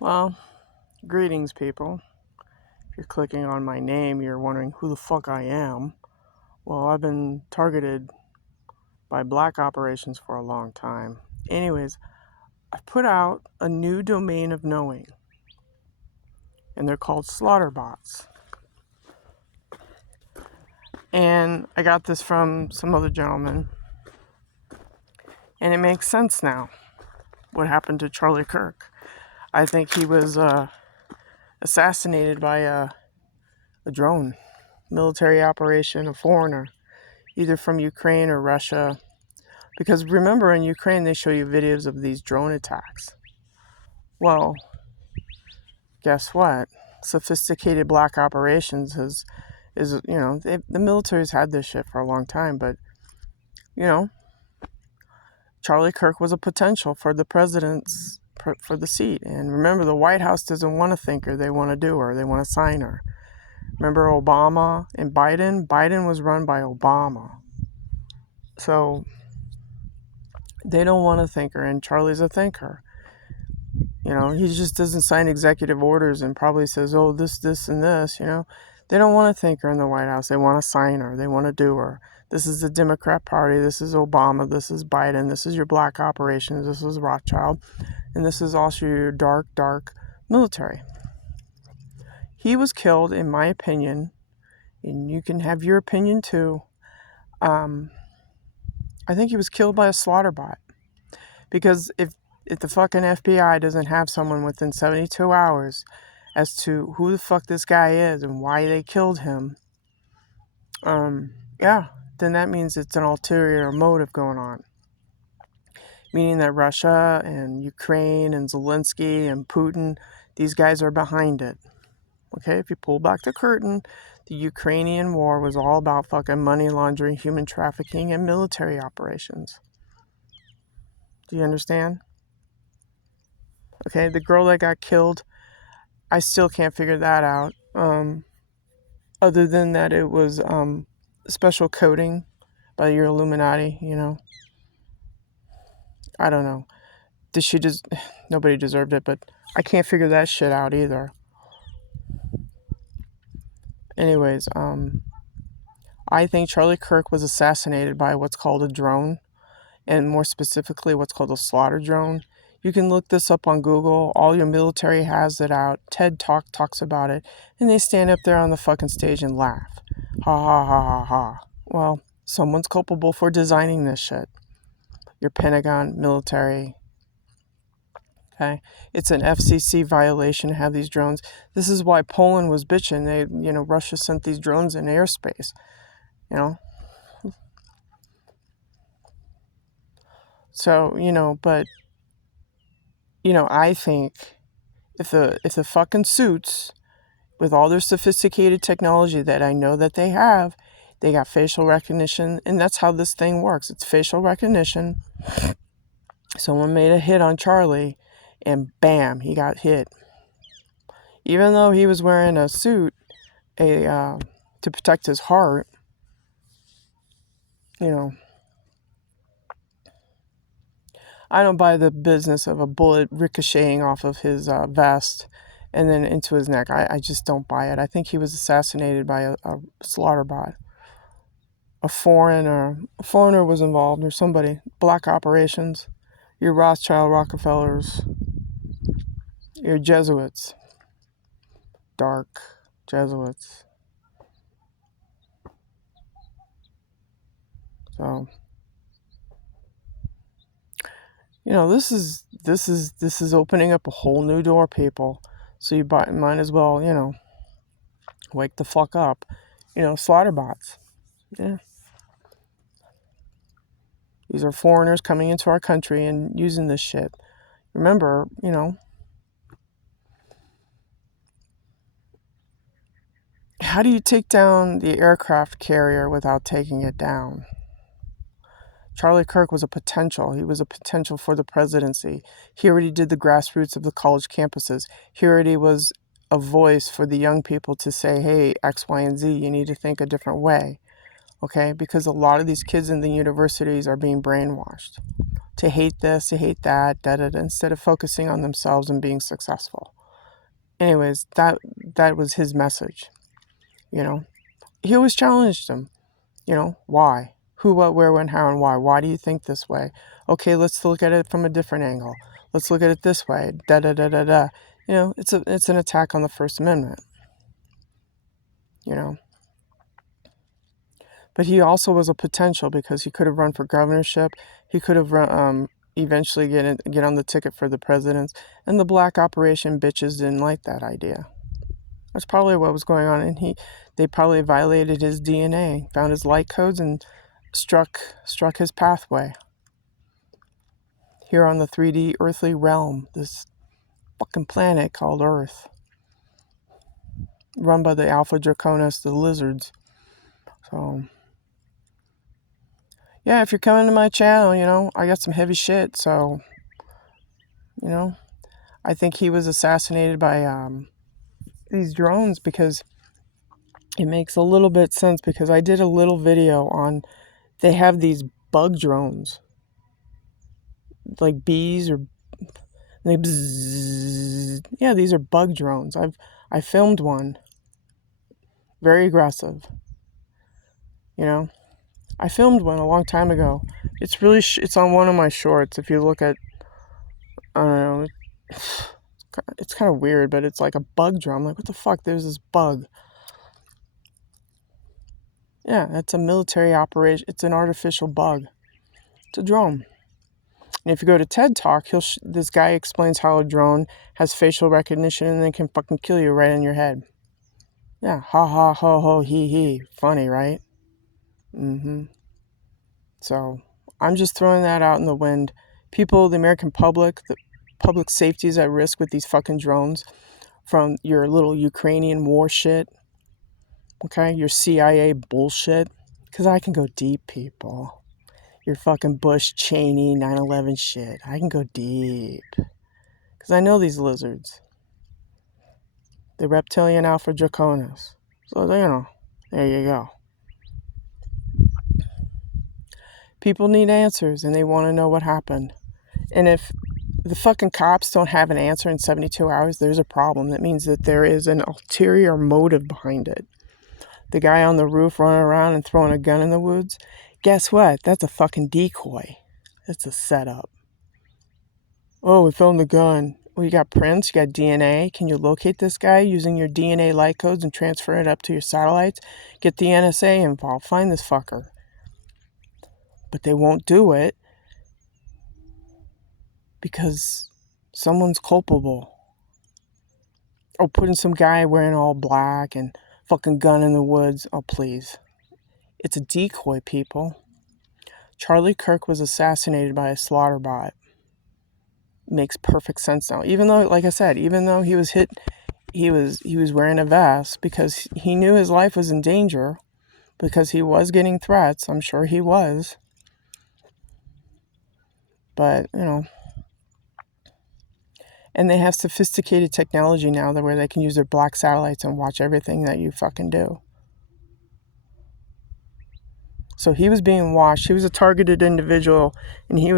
Well, greetings, people. If you're clicking on my name, you're wondering who the fuck I am. Well, I've been targeted by black operations for a long time. Anyways, I put out a new domain of knowing, and they're called Slaughterbots. And I got this from some other gentleman, and it makes sense now what happened to Charlie Kirk. I think he was assassinated by a drone, military operation, a foreigner, either from Ukraine or Russia. Because remember, in Ukraine, they show you videos of these drone attacks. Well, guess what? Sophisticated black operations the military's had this shit for a long time, but, you know, Charlie Kirk was a potential for the president's, for the seat. And remember, the White House doesn't want a thinker. They want a doer. They want a signer. Remember Obama and Biden? Biden was run by Obama. So they don't want a thinker, and Charlie's a thinker. You know, he just doesn't sign executive orders and probably says, oh, this, and this, you know. They don't want a thinker in the White House. They want a signer. They want a doer. This is the Democrat Party. This is Obama. This is Biden. This is your black operations. This is Rothschild. And this is also your dark military. He was killed, in my opinion, and you can have your opinion too. I think he was killed by a slaughter bot. Because if the fucking FBI doesn't have someone within 72 hours as to who the fuck this guy is and why they killed him, then that means it's an ulterior motive going on. Meaning that Russia and Ukraine and Zelensky and Putin, these guys are behind it. Okay, if you pull back the curtain, the Ukrainian war was all about fucking money laundering, human trafficking, and military operations. Do you understand? Okay, the girl that got killed, I still can't figure that out. Other than that, it was special coding by your Illuminati, you know. I don't know. Nobody deserved it, but I can't figure that shit out either. Anyways, I think Charlie Kirk was assassinated by what's called a drone, and more specifically, what's called a slaughter drone. You can look this up on Google. All your military has it out. TED Talk talks about it. And they stand up there on the fucking stage and laugh. Ha ha ha ha ha. Well, someone's culpable for designing this shit. Your Pentagon, military. Okay? It's an FCC violation to have these drones. This is why Poland was bitching. Russia sent these drones in airspace. You know? So, but I think if the fucking suits, with all their sophisticated technology that I know that they have, they got facial recognition, and that's how this thing works. It's facial recognition. Someone made a hit on Charlie, and bam, he got hit. Even though he was wearing a suit, to protect his heart, I don't buy the business of a bullet ricocheting off of his vest and then into his neck. I just don't buy it. I think he was assassinated by a slaughter bot. A foreigner was involved, or somebody. Black operations. Your Rothschild Rockefellers. Your Jesuits. Dark Jesuits. So, this is opening up a whole new door, people. So you might as well, wake the fuck up. Slaughter bots. Yeah. These are foreigners coming into our country and using this shit. Remember, how do you take down the aircraft carrier without taking it down? Charlie Kirk was a potential. He was a potential for the presidency. He already did the grassroots of the college campuses. He already was a voice for the young people to say, hey, X, Y, and Z, you need to think a different way. okay? Because a lot of these kids in the universities are being brainwashed to hate this, to hate that, instead of focusing on themselves and being successful. Anyways, that was his message, you know. He always challenged them, you know, why? Who, what, where, when, how, and why? Why do you think this way? Okay, let's look at it from a different angle. Let's look at it this way. You know, it's an attack on the First Amendment, you know. But he also was a potential because he could have run for governorship. He could have eventually get on the ticket for the presidents. And the black operation bitches didn't like that idea. That's probably what was going on. And they probably violated his DNA, found his light codes, and struck his pathway here on the 3D earthly realm, this fucking planet called Earth, run by the Alpha Draconis, the lizards. So yeah, if you're coming to my channel, you know, I got some heavy shit. So, you know, I think he was assassinated by these drones because it makes a little bit sense, because I did a little video on, they have these bug drones, like bees, or they bzzz. Yeah, these are bug drones. I filmed one, very aggressive, you know. I filmed one a long time ago. It's really it's on one of my shorts. If you look at, I don't know, it's kind of weird, but it's like a bug drone. I'm like, what the fuck? There's this bug. Yeah, it's a military operation. It's an artificial bug. It's a drone. And if you go to TED Talk, this guy explains how a drone has facial recognition and then can fucking kill you right in your head. Yeah, ha ha ho ho he he. Funny, right? Mm-hmm. So I'm just throwing that out in the wind. People, the American public, the public safety is at risk with these fucking drones from your little Ukrainian war shit. Okay, your CIA bullshit. Because I can go deep, people. Your fucking Bush, Cheney, 9/11 shit. I can go deep. Because I know these lizards. The reptilian Alpha Draconis. So, you know, there you go. People need answers, and they want to know what happened. And if the fucking cops don't have an answer in 72 hours, there's a problem. That means that there is an ulterior motive behind it. The guy on the roof running around and throwing a gun in the woods, guess what? That's a fucking decoy. That's a setup. Oh, we found the gun. Well, you got prints, you got DNA. Can you locate this guy using your DNA light codes and transfer it up to your satellites? Get the NSA involved. Find this fucker. But they won't do it because someone's culpable. Or putting some guy wearing all black and fucking gun in the woods. Oh, please. It's a decoy, people. Charlie Kirk was assassinated by a slaughter bot. Makes perfect sense now. Even though, like I said, even though he was hit, he was wearing a vest because he knew his life was in danger, because he was getting threats. I'm sure he was. But, you know, and they have sophisticated technology now where they can use their black satellites and watch everything that you fucking do. So he was being watched. He was a targeted individual, and he